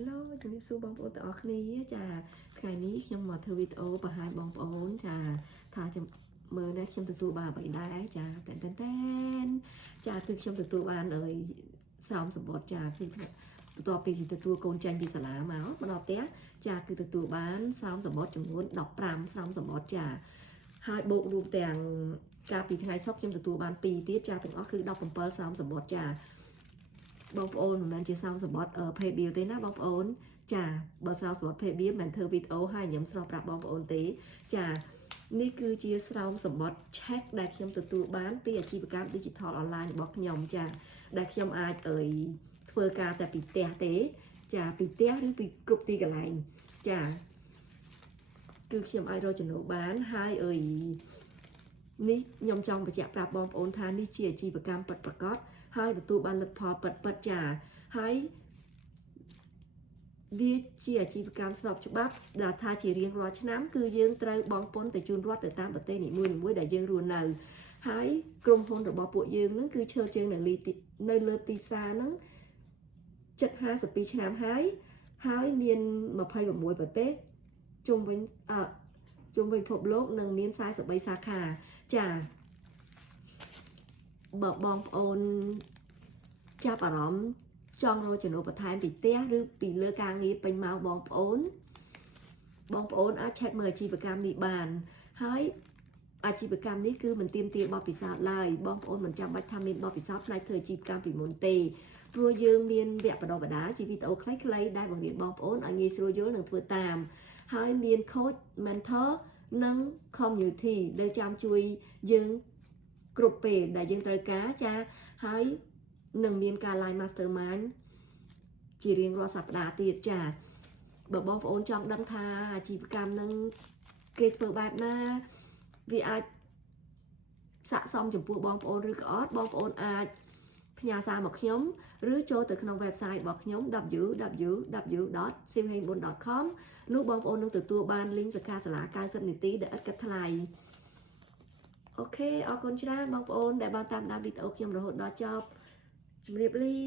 Hello ជំរាបសួរបងប្អូនទាំងអស់គ្នាចាថ្ងៃនេះខ្ញុំមកធ្វើវីដេអូបង្ហាញបងប្អូនចាថាមើលនេះខ្ញុំទទួលបានអ្វីដែរចាតែនចាគឺខ្ញុំទទួលបានស្រោមសម្បត្តិចាគឺបន្ទាប់ពីទទួលកូនចាញ់ពីសាលាមកដល់ផ្ទះចាគឺទទួលបានស្រោមសម្បត្តិចំនួន15ស្រោមសម្បត្តិចាហើយបូករួមទាំងកាលពីថ្ងៃសុក្រខ្ញុំទទួលបាន2ទៀតចាទាំងអស់គឺ17ស្រោមសម្បត្តិចាបងប្អូនមិនមែនជាស្រោមសម្បត្តិpay bill ទេណាបងប្អូនចាបើស្រោមសម្បត្តិ pay bill មិនធ្វើវីដេអូឲ្យញ៉ាំស្រោមប្រាប់បងប្អូនទេចានេះគឺជាស្រោមសម្បត្តិ check ដែលខ្ញុំទទួលបានពីអាជីវកម្ម digital online របស់ខ្ញុំចាដែលខ្ញុំអាចធ្វើការតែពីផ្ទះទេចាពីផ្ទះឬពីគ្រប់ទីកន្លែងចាគឺខ្ញុំអាចរកចំណូលបានហើយនេះខ្ញុំចង់បញ្ជាក់ប្រាប់បងប្អូនថានេះជាអាជីវកម្មពិតប្រាកដហើយទទួលបានលទ្ធផលពិតចាហើយវាជាអាជីវកម្មស្របច្បាប់ដែលថាជារៀងរាល់ឆ្នាំគឺយើងត្រូវបង់ពន្ធទៅជូនរដ្ឋទៅតាមប្រទេសនីមួយៗដែលយើងរស់នៅហើយក្រុមហ៊ុនរបស់ពួកយើងនឹងគឺឈរជើងនៅលើទីផ្សារហ្នឹងជិត52ឆ្នាំហើយមាន26ប្រទេសជុំវិញពិភពលោកនឹងមាន43សាខាចាបើបងប្អូនចាប់អារម្មណ៍ចង់រកចំណូលបន្ថែមពីផ្ទះឬពីលើការងារពេញម៉ោងបងប្អូនអាចឆែកមើលអាជីវកម្មនេះបានហើយអាជីវកម្មនេះគឺមិនទាមទារបទពិសោធន៍ឡើយបងប្អូនមិនចាំបាច់ថាមានបទពិសោធន៍ផ្នែកធ្វើអាជីវកម្មពីមុនទេព្រោះយើងមានវគ្គបណ្ដុះបណ្ដាលជាវីដេអូខ្លីៗដែលបង្រៀនបងប្អូនឲ្យងាយស្រួលយល់និងធ្វើតាមហើយមាន coach mentor និង community ដែលចាំជួយយើងគ្រប់ពេលដែលយើងត្រូវការចាហើយនឹងមានការ live mastermind ជារៀងរាល់សប្តាហ៍ទៀតចាបើបងប្អូនចង់ដឹងថាអាជីវកម្មនឹងគេធ្វើបែបណាវាអាចស័ក្តិសមចំពោះបងប្អូនឬក៏អត់បងប្អូនអាចផ្ញើសារមកខ្ញុំឬចូលទៅក្នុង website របស់ខ្ញុំ www.siwheng4.com នោះបងប្អូននឹងទទួលបាន link សិក្ខាសាលា90នាទីដែលឥតគិតថ្លៃអូខេអរគុណច្រើនបងប្អូនដែលបានតាមដានវីដេអូខ្ញុំរហូតដល់ចប់ជម្រាបលា